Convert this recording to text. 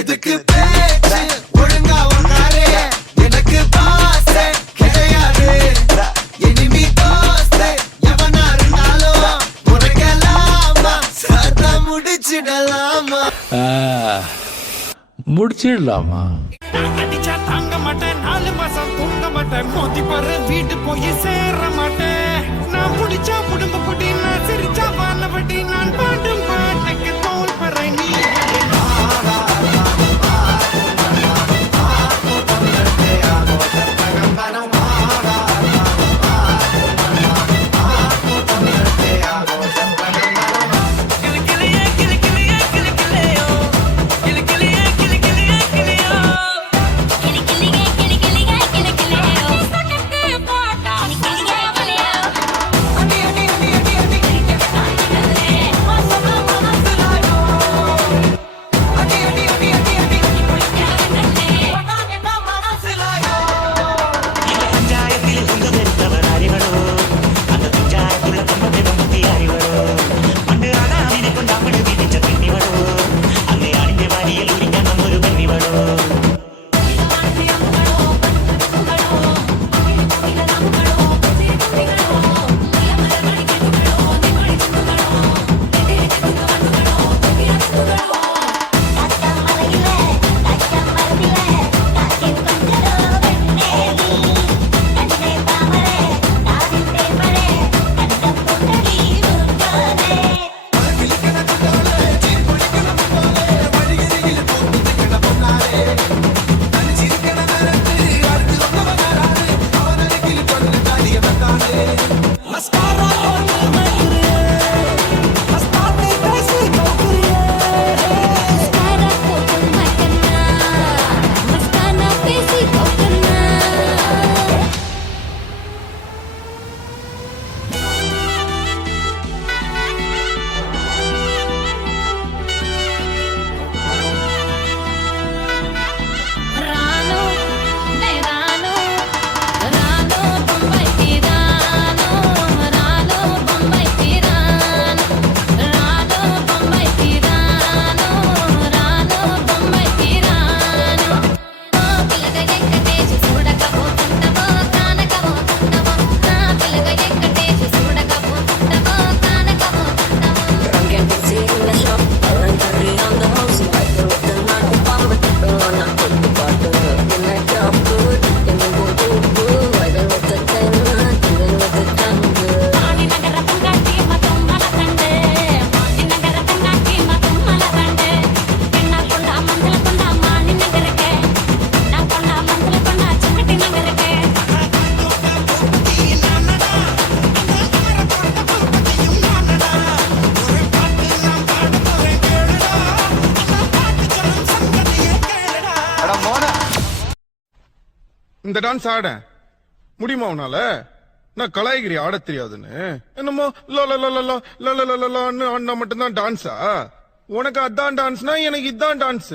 எதுக்கு பேச்சு ஒழுங்கா உன்னாரே எனக்கு பாசே கிடையாது இனிமே தோஸ்தே எவனா இருந்தாலும் உனக்கெல்லாமா சத்தா முடிச்சிடலாமா முடிச்சிடலாமா அடிச்சா தாங்க மாட்டேன் 4 மாசம் தூங்க மாட்டேன் மோதி பாரு வீட்டு போய் சேர மாட்டேன் நான் புடிச்சா புடுங்க புடி நான் சிரிச்சா வானபடி நான் பாடும் பாட்டுக்கு தோல் பறை நீ இந்த டான்ஸ் ஆட முடியுமா உன்னால? நான் கலாய்கிரி ஆட தெரியாதுன்னு என்னமோ ஆடினா மட்டும்தான் டான்ஸா? உனக்கு அதான் டான்ஸ்னா எனக்கு இதான் டான்ஸ்.